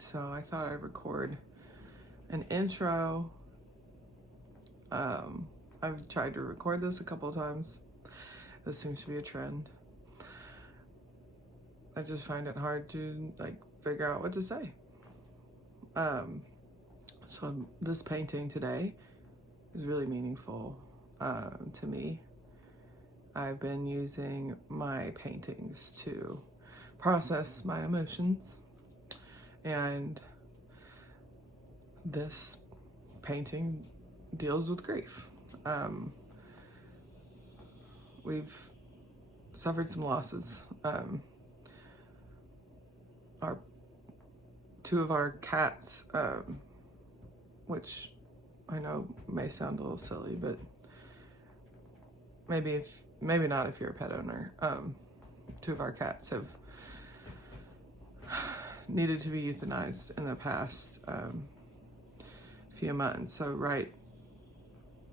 So I thought I'd record an intro. I've tried to record this a couple of times. This seems to be a trend. I just find it hard to figure out what to say. So this painting today is really meaningful to me. I've been using my paintings to process my emotions, and this painting deals with grief. We've suffered some losses. Two of our cats, which I know may sound a little silly, but maybe not if you're a pet owner. Two of our cats have needed to be euthanized in the past few months. So right,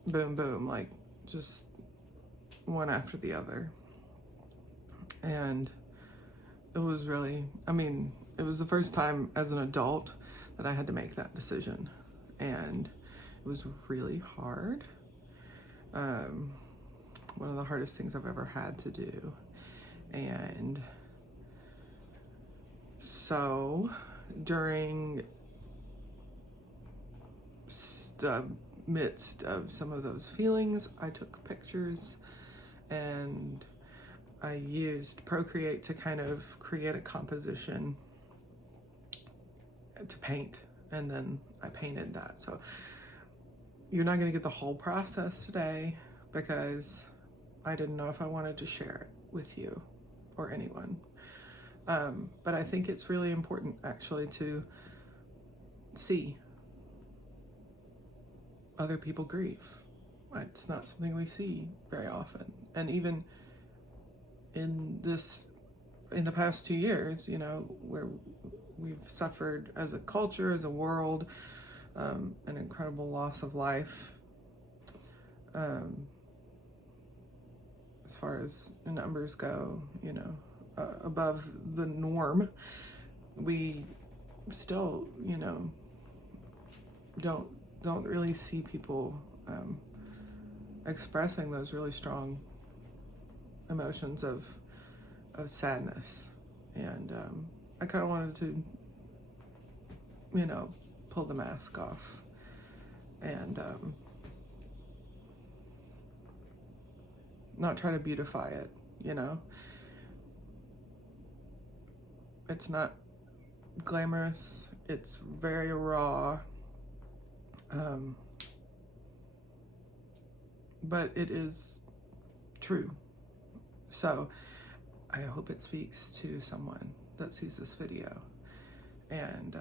boom, boom, just one after the other. And it was really, it was the first time as an adult that I had to make that decision. And it was really hard. One of the hardest things I've ever had to do. And so during the midst of some of those feelings, I took pictures and I used Procreate to kind of create a composition to paint, and then I painted that. So you're not going to get the whole process today because I didn't know if I wanted to share it with you or anyone. But I think it's really important actually to see other people grieve. It's not something we see very often. And even in the past 2 years, where we've suffered as a culture, as a world, an incredible loss of life. As far as numbers go, above the norm, we still, don't really see people expressing those really strong emotions of sadness. And I kind of wanted to, pull the mask off and not try to beautify it, It's not glamorous. It's very raw. But it is true. So I hope it speaks to someone that sees this video. And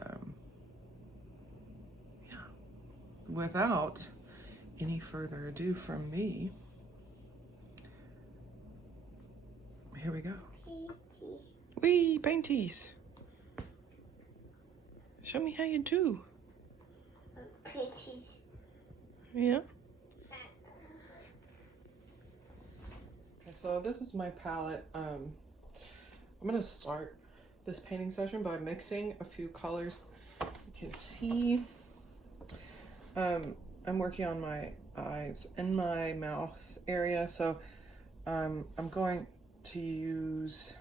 without any further ado from me, here we go. Wee, painties. Show me how you do. Painties. Yeah. Okay, so this is my palette. I'm gonna start this painting session by mixing a few colors. You can see I'm working on my eyes and my mouth area, so I'm going to use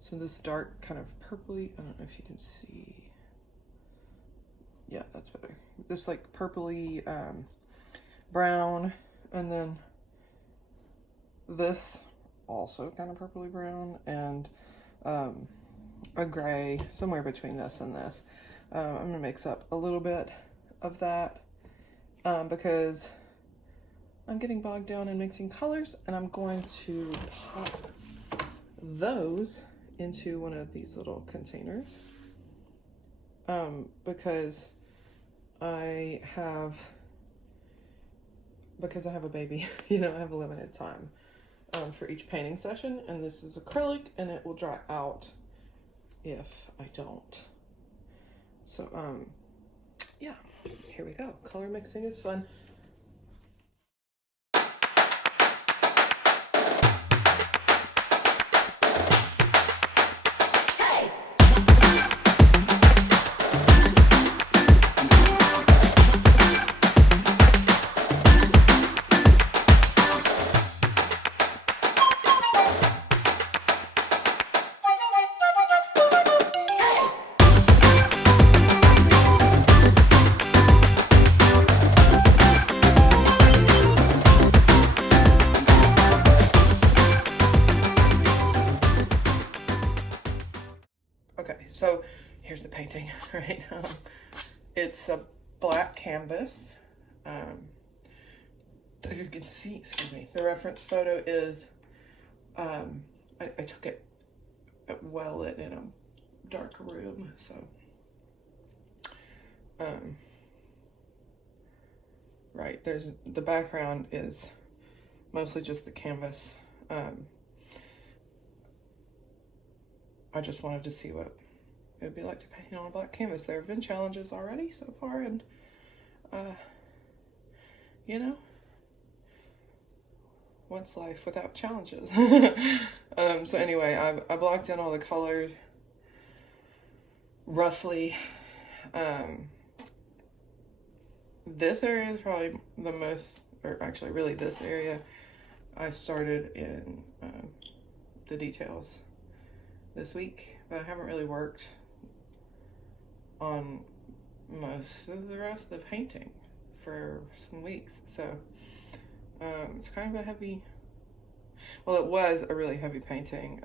some of this dark kind of purpley, I don't know if you can see. Yeah, that's better. This purpley brown, and then this also kind of purpley brown, and a gray somewhere between this and this. I'm gonna mix up a little bit of that because I'm getting bogged down in mixing colors, and I'm going to pop those into one of these little containers because I have a baby. I have a limited time for each painting session, and this is acrylic and it will dry out if I don't. So yeah, here we go. Color mixing is fun. It's a black canvas. As you can see, excuse me, the reference photo is, I took it well lit in a dark room, so, right, there's, the background is mostly just the canvas. I just wanted to see what it would be like to paint on a black canvas. There have been challenges already so far, and, you know, what's life without challenges? So anyway, I blocked in all the colors roughly. This area is probably the most, or actually really this area, I started in the details this week, but I haven't really worked on most of the rest of the painting for some weeks. So it's kind of a heavy, well, it was a really heavy painting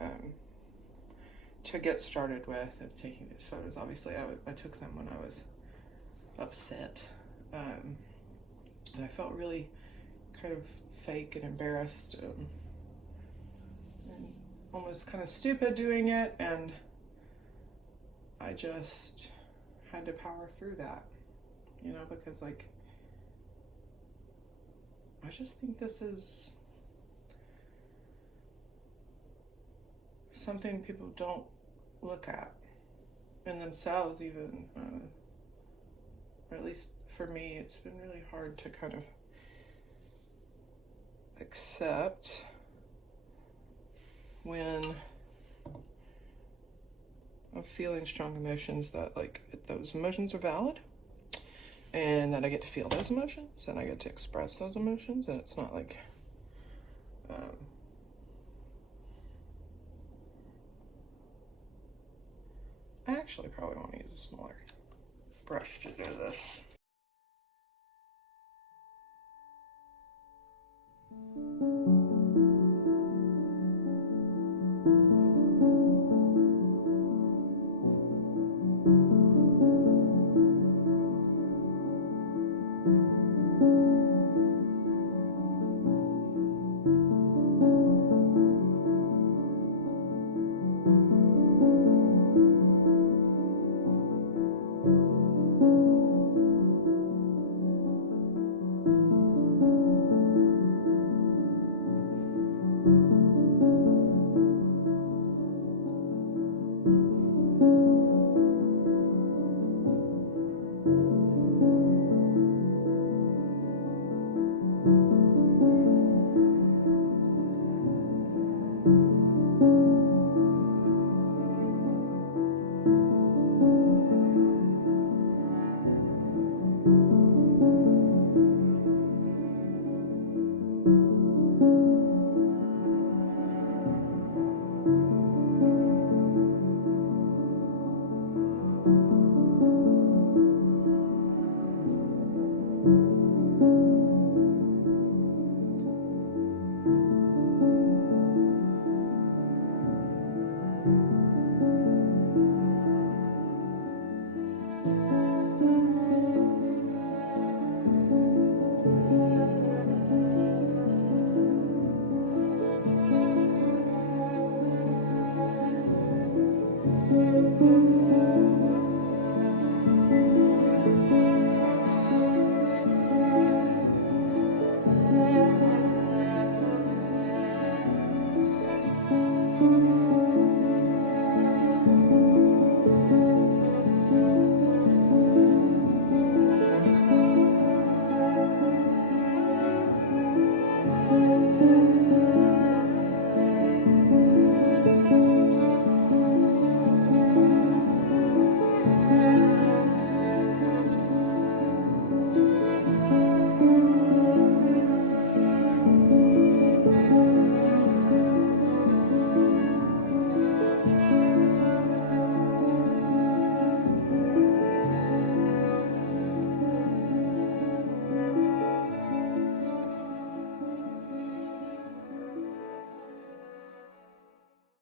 to get started with of taking these photos. Obviously I took them when I was upset, and I felt really kind of fake and embarrassed and almost kind of stupid doing it, and I just had to power through that, you know, because like I just think this is something people don't look at in themselves even, or at least for me, it's been really hard to kind of accept when I'm feeling strong emotions, that like those emotions are valid, and that I get to feel those emotions and I get to express those emotions, and it's not like I actually probably want to use a smaller brush to do this.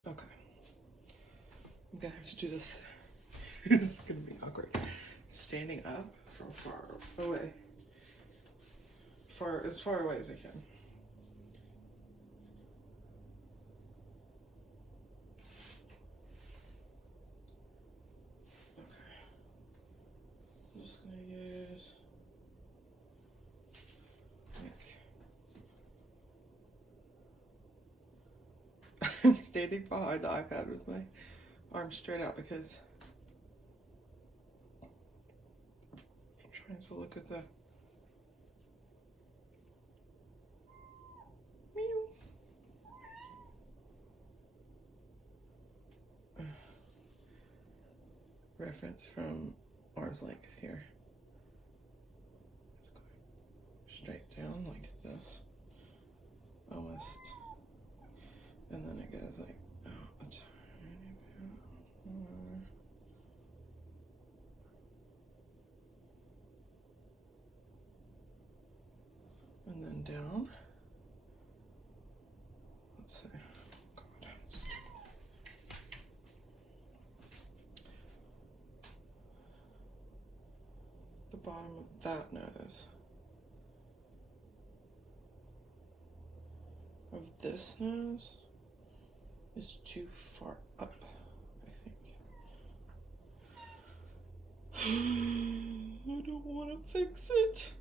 Okay, I'm gonna have to do this. This is gonna be awkward. standing up from far away. As far away as I can. Okay. I'm just gonna use I'm standing behind the iPad with my arms straight out because I'm trying to look at the reference from arm's length here. It's going straight down like this, almost, and then it goes like, oh, a tiny bit more. And then down. Let's see. God. The bottom of that nose. Of this nose is too far up, I think. I don't want to fix it.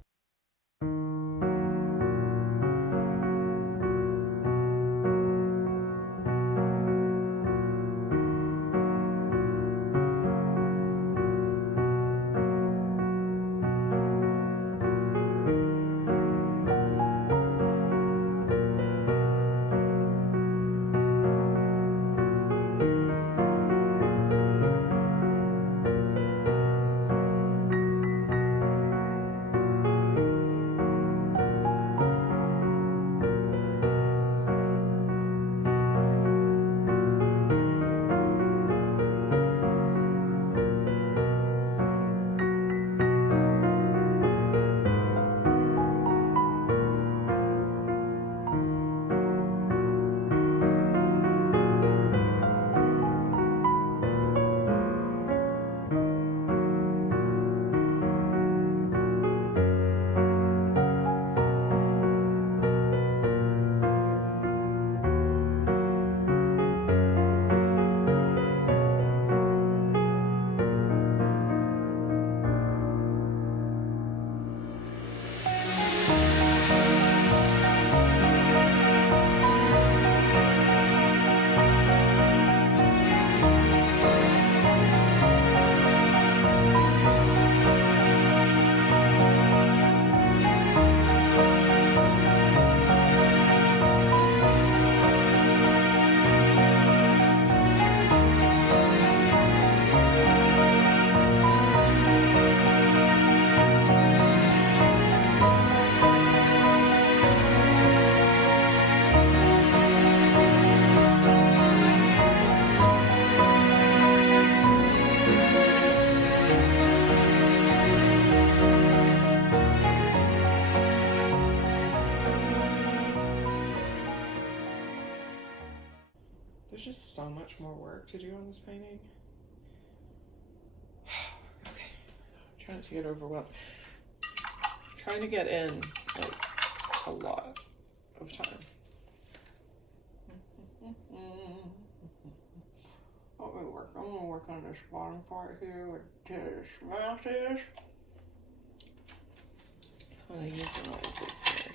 There's just so much more work to do on this painting. Okay, I'm trying to get overwhelmed. I'm trying to get in like a lot of time. I'm gonna work on this bottom part here with this mouth is. I'm gonna use a really big pen.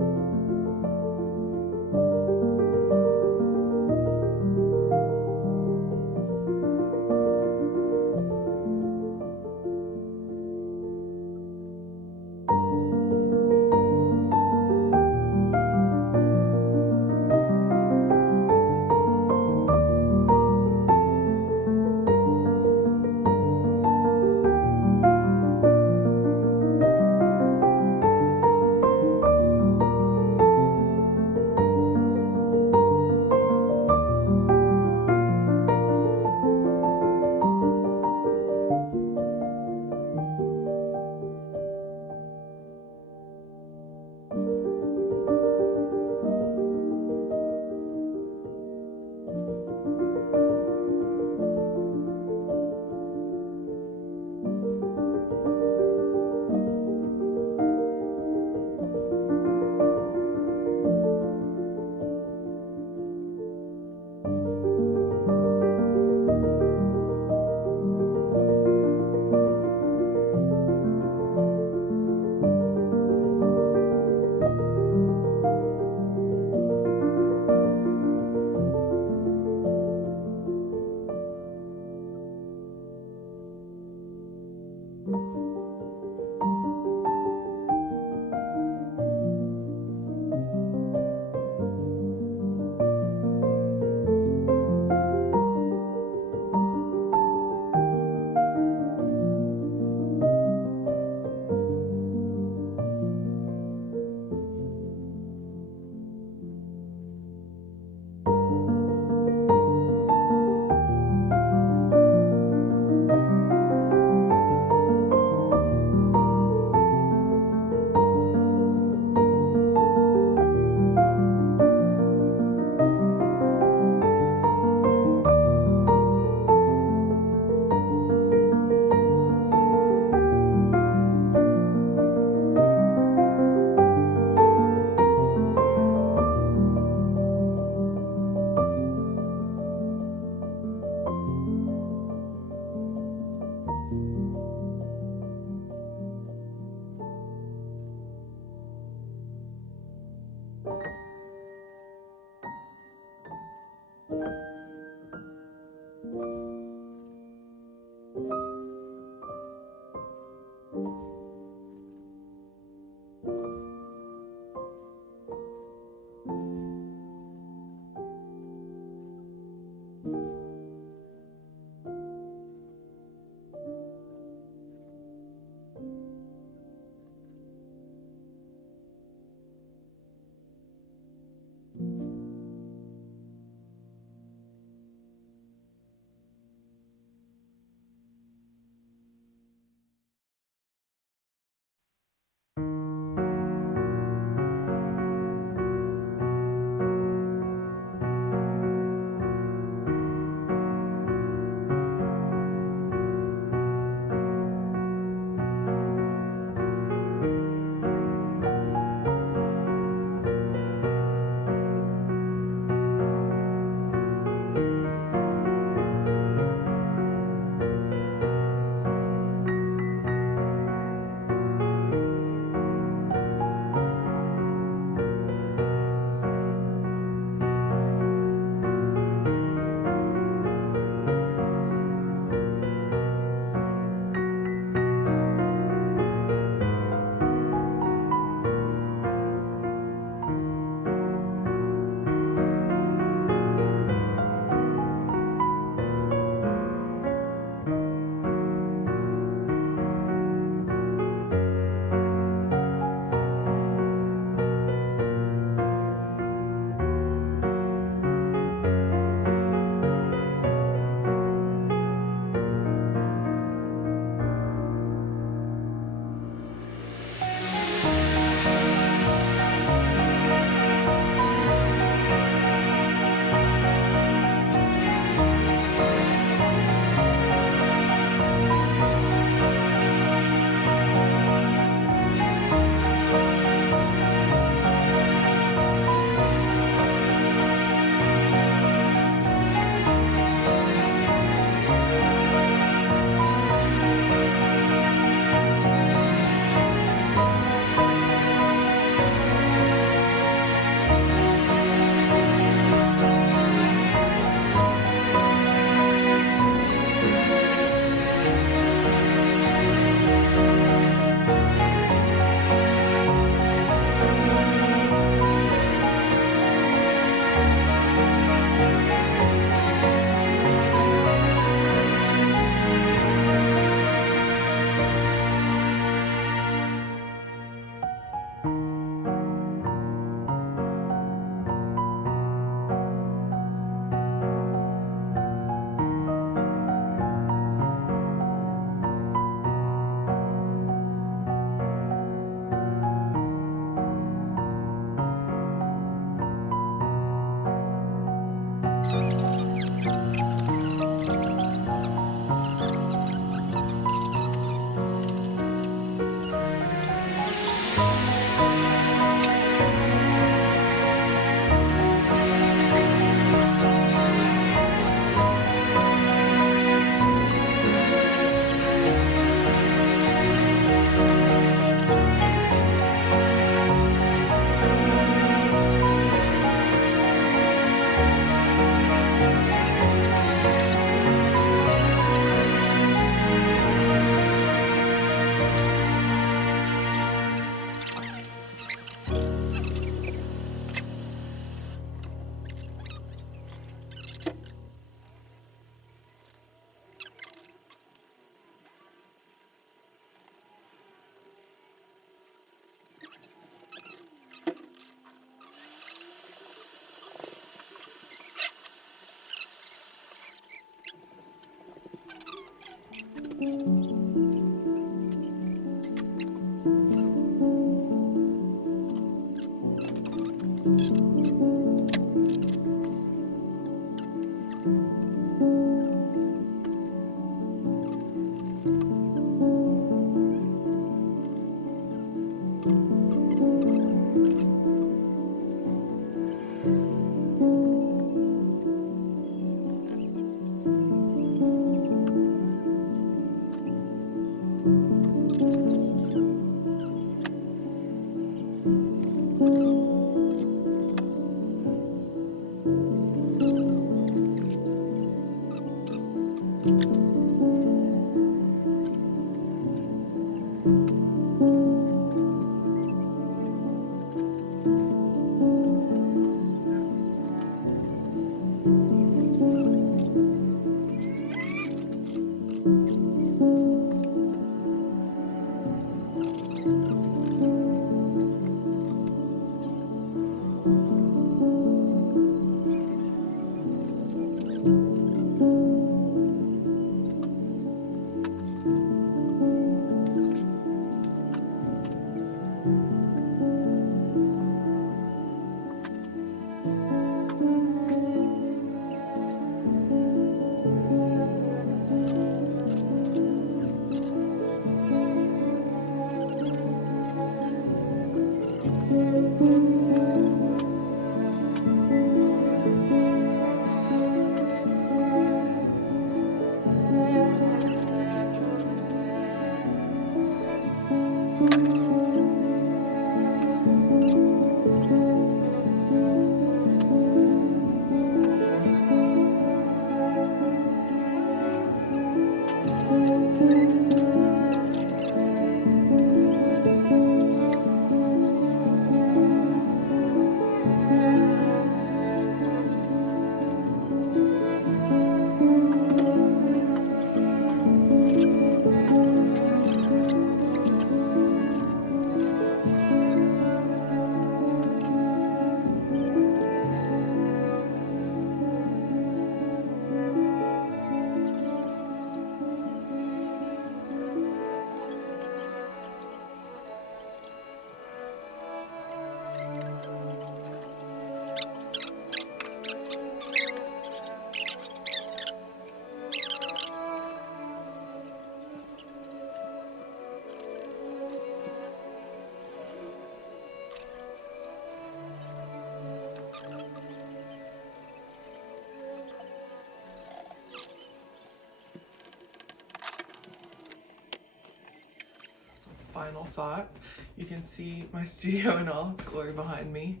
final thoughts. You can see my studio in all its glory behind me.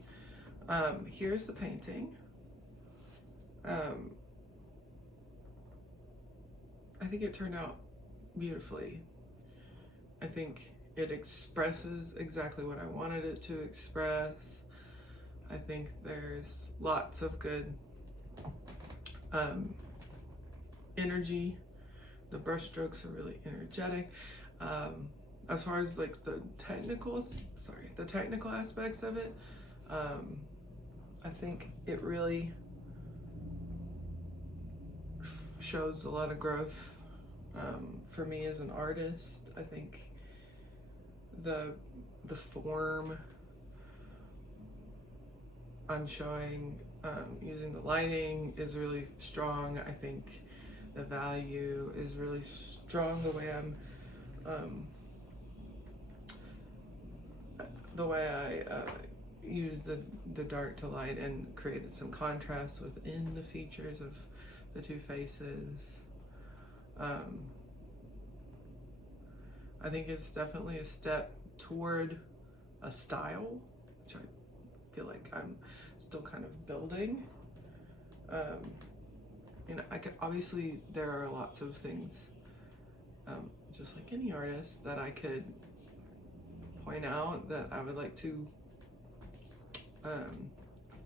Here's the painting. I think it turned out beautifully. I think it expresses exactly what I wanted it to express. I think there's lots of good energy. The brush strokes are really energetic. As far as like the technical aspects of it, I think it really shows a lot of growth for me as an artist. I think the form I'm showing using the lighting is really strong. I think the value is really strong. The way I use the dark to light and created some contrast within the features of the two faces. I think it's definitely a step toward a style, which I feel like I'm still kind of building. You know, obviously there are lots of things, just like any artist, that I could point out that I would like to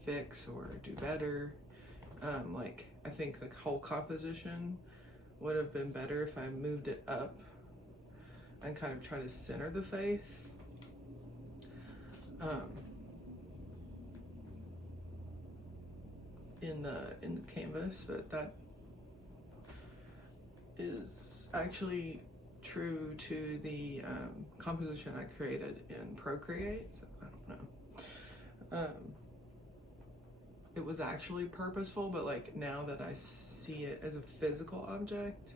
fix or do better. Like, I think the whole composition would have been better if I moved it up and kind of try to center the face. In the canvas, but that is actually true to the composition I created in Procreate. So I don't know. It was actually purposeful, but like now that I see it as a physical object,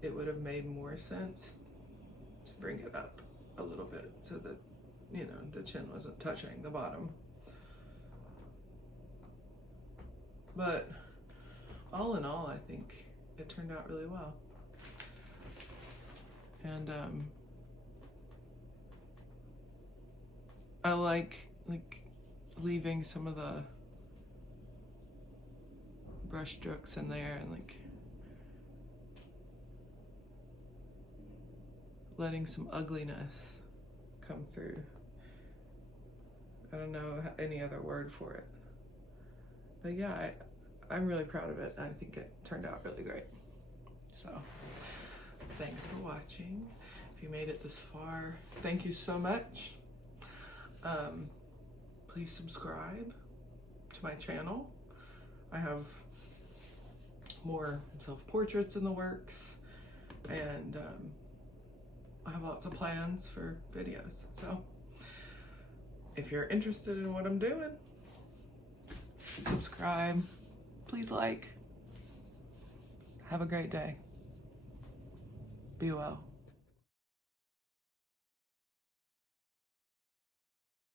it would have made more sense to bring it up a little bit so that, you know, the chin wasn't touching the bottom. But all in all, I think it turned out really well. And I like leaving some of the brush strokes in there and like letting some ugliness come through. I don't know any other word for it. But yeah, I'm really proud of it. I think it turned out really great. So thanks for watching. If you made it this far, thank you so much. Please subscribe to my channel. I have more self-portraits in the works, and I have lots of plans for videos. So if you're interested in what I'm doing, subscribe, please like. Have a great day. Be well.